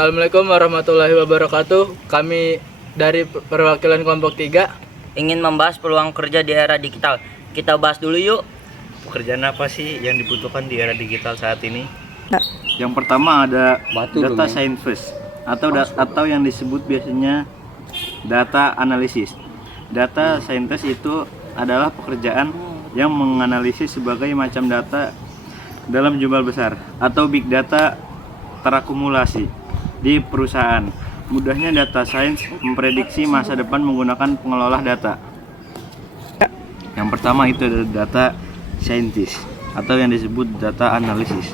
Assalamualaikum warahmatullahi wabarakatuh. Kami dari perwakilan kelompok 3 ingin membahas peluang kerja di era digital. Kita bahas dulu yuk. Pekerjaan apa sih yang dibutuhkan di era digital saat ini? Yang pertama ada Batu data dong, scientist atau yang disebut biasanya data analisis. Data scientist itu adalah pekerjaan yang menganalisis berbagai macam data dalam jumlah besar atau big data terakumulasi di perusahaan. Mudahnya data science memprediksi masa depan menggunakan pengelola data. Yang pertama itu adalah data scientist atau yang disebut data analisis.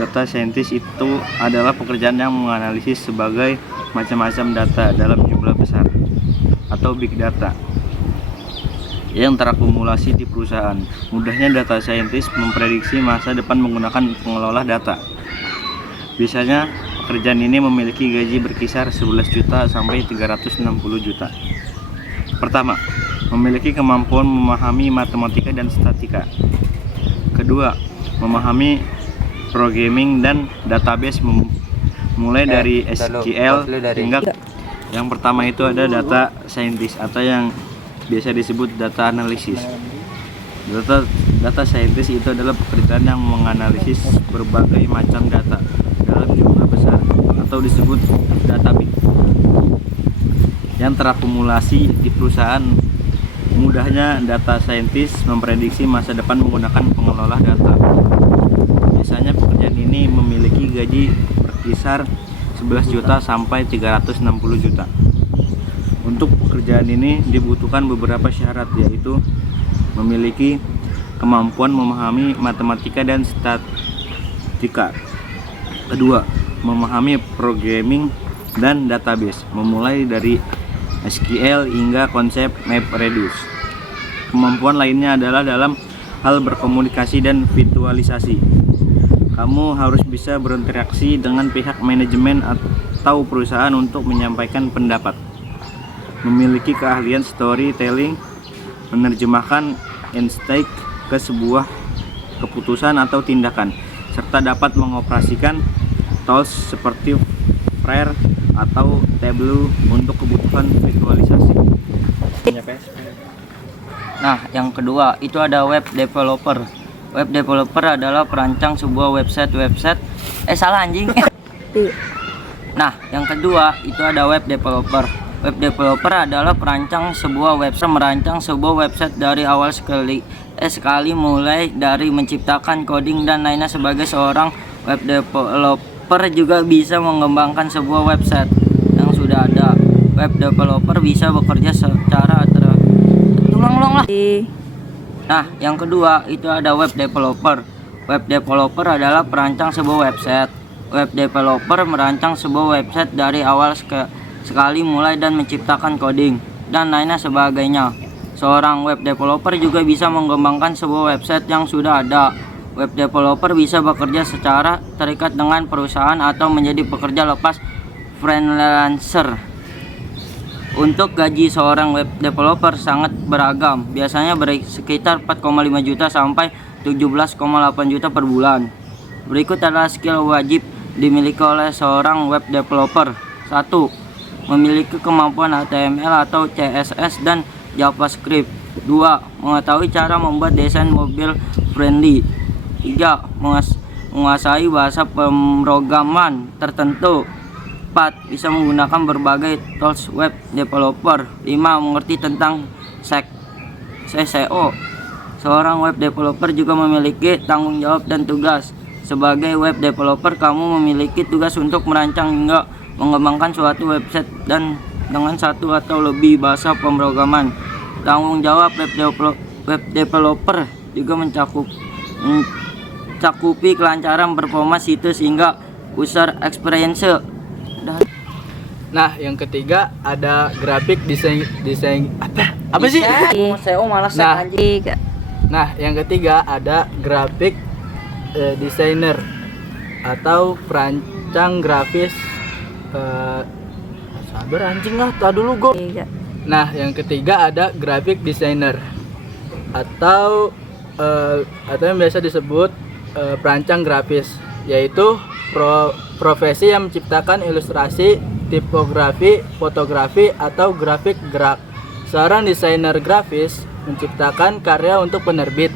Data scientist itu adalah pekerjaan yang menganalisis sebagai macam-macam data dalam jumlah besar atau big data yang terakumulasi di perusahaan. Mudahnya data scientist memprediksi masa depan menggunakan pengelola data. Biasanya pekerjaan ini memiliki gaji berkisar 11 juta sampai 360 juta. Pertama, memiliki kemampuan memahami matematika dan statistika. Kedua, memahami programming dan database mulai dari SQL hingga. Yang pertama itu ada data scientist atau yang biasa disebut data analisis. Data scientist itu adalah pekerjaan yang menganalisis berbagai macam data dalam jumlah besar atau disebut database yang terakumulasi di perusahaan. Mudahnya data scientist memprediksi masa depan menggunakan pengelola data. Biasanya pekerjaan ini memiliki gaji berkisar 11 juta sampai 360 juta. Untuk pekerjaan ini dibutuhkan beberapa syarat, yaitu memiliki kemampuan memahami matematika dan statistika. Kedua, memahami programming dan database, memulai dari SQL hingga konsep MapReduce. Kemampuan lainnya adalah dalam hal berkomunikasi dan virtualisasi. Kamu harus bisa berinteraksi dengan pihak manajemen atau perusahaan untuk menyampaikan pendapat. Memiliki keahlian storytelling, menerjemahkan insight ke sebuah keputusan atau tindakan, serta dapat mengoperasikan tools seperti Frere atau Tableau untuk kebutuhan visualisasi. Nah, yang kedua itu ada web developer. Web developer adalah perancang sebuah website. Salah anjing. Nah, yang kedua itu ada web developer. Web developer adalah perancang sebuah website, merancang sebuah website dari awal sekali mulai dari menciptakan coding dan lainnya. Sebagai seorang web developer juga bisa mengembangkan sebuah website yang sudah ada. Web developer bisa bekerja secara tulang-tulang lah. Nah, yang kedua itu ada web developer. Web developer adalah perancang sebuah website. Web developer merancang sebuah website dari awal sekali mulai dan menciptakan coding dan lainnya sebagainya. Seorang web developer juga bisa mengembangkan sebuah website yang sudah ada. Web developer bisa bekerja secara terikat dengan perusahaan atau menjadi pekerja lepas freelancer. Untuk gaji seorang web developer sangat beragam, biasanya sekitar 4,5 juta sampai 17,8 juta per bulan. Berikut adalah skill wajib dimiliki oleh seorang web developer. 1. Memiliki kemampuan HTML atau CSS dan JavaScript. 2. Mengetahui cara membuat desain mobile friendly. 3. Menguasai bahasa pemrograman tertentu. 4. Bisa menggunakan berbagai tools web developer. 5. Mengerti tentang SEO. Seorang web developer juga memiliki tanggung jawab dan tugas. Sebagai web developer, kamu memiliki tugas untuk merancang hingga mengembangkan suatu website dan dengan satu atau lebih bahasa pemrograman. Tanggung jawab web developer juga mencakupi kelancaran performa situs hingga user experience. Nah, yang ketiga ada graphic design apa sih? SEO malah anjing. Nah, yang ketiga ada graphic designer atau perancang grafis. Sabar anjing lah, tak dulu go. Nah, yang ketiga ada graphic designer atau yang biasa disebut perancang grafis, yaitu profesi yang menciptakan ilustrasi, tipografi, fotografi, atau grafik gerak. Seorang desainer grafis menciptakan karya untuk penerbit,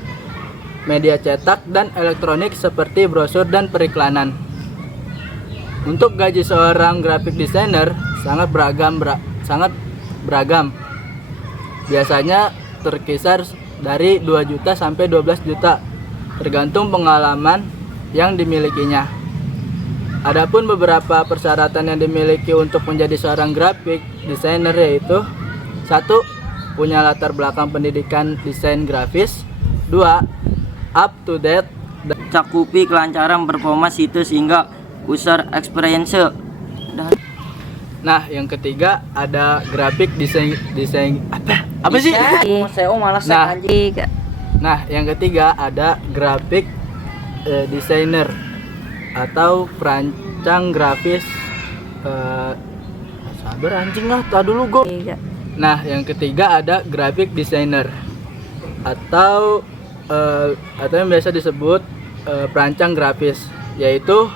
media cetak, dan elektronik seperti brosur dan periklanan. Untuk gaji seorang graphic designer sangat beragam. Biasanya terkisar dari 2 juta sampai 12 juta, tergantung pengalaman yang dimilikinya. Adapun beberapa persyaratan yang dimiliki untuk menjadi seorang graphic designer yaitu: 1. Punya latar belakang pendidikan desain grafis. 2. Up to date, Cakupi kelancaran performa situs hingga user experience. Nah, yang ketiga ada graphic design apa sih? SEO malas Nah. anjing. Nah, yang ketiga ada graphic designer atau perancang grafis. Sabar anjing lah, tak dulu go. Nah, yang ketiga ada graphic designer atau yang biasa disebut perancang grafis, yaitu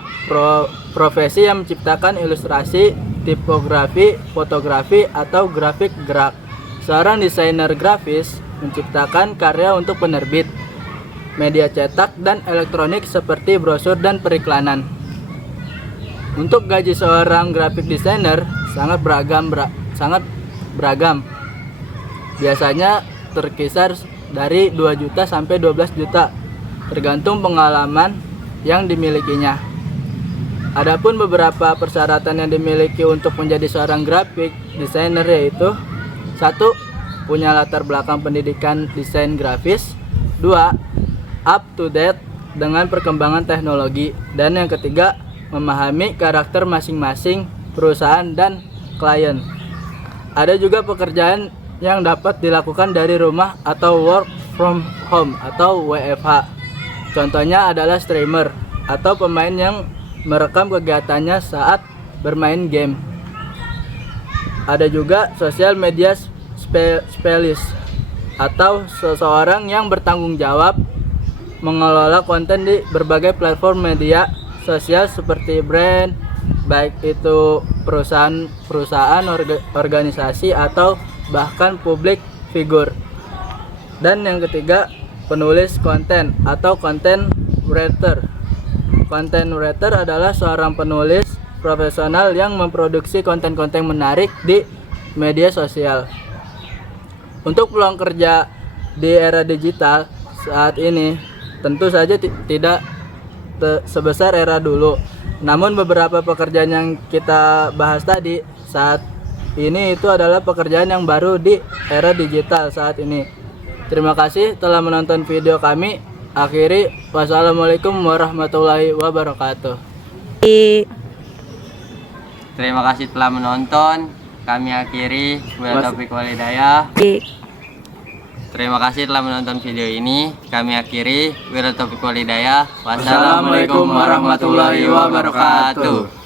profesi yang menciptakan ilustrasi, tipografi, fotografi, atau grafik gerak. Seorang desainer grafis menciptakan karya untuk penerbit, media cetak, dan elektronik seperti brosur dan periklanan. Untuk gaji seorang graphic designer sangat beragam. Biasanya terkisar dari 2 juta sampai 12 juta, tergantung pengalaman yang dimilikinya. Adapun beberapa persyaratan yang dimiliki untuk menjadi seorang graphic designer yaitu: 1. Punya latar belakang pendidikan desain grafis. 2. Up to date dengan perkembangan teknologi. Dan yang ketiga, memahami karakter masing-masing perusahaan dan klien. Ada juga pekerjaan yang dapat dilakukan dari rumah atau work from home atau WFH. Contohnya adalah streamer atau pemain yang merekam kegiatannya saat bermain game. Ada juga social media specialist atau seseorang yang bertanggung jawab mengelola konten di berbagai platform media sosial seperti brand, baik itu perusahaan, organisasi, atau bahkan public figure. Dan yang ketiga, penulis konten atau content writer. Content writer adalah seorang penulis profesional yang memproduksi konten-konten menarik di media sosial. Untuk peluang kerja di era digital saat ini tentu saja tidak sebesar era dulu. Namun beberapa pekerjaan yang kita bahas tadi saat ini itu adalah pekerjaan yang baru di era digital saat ini. Terima kasih telah menonton video kami. Akhiri, wassalamualaikum warahmatullahi wabarakatuh. Terima kasih telah menonton. Kami akhiri. Wabillahi walhidayah. Terima kasih telah menonton video ini. Kami akhiri. Wabillahi walhidayah. Wassalamualaikum warahmatullahi wabarakatuh.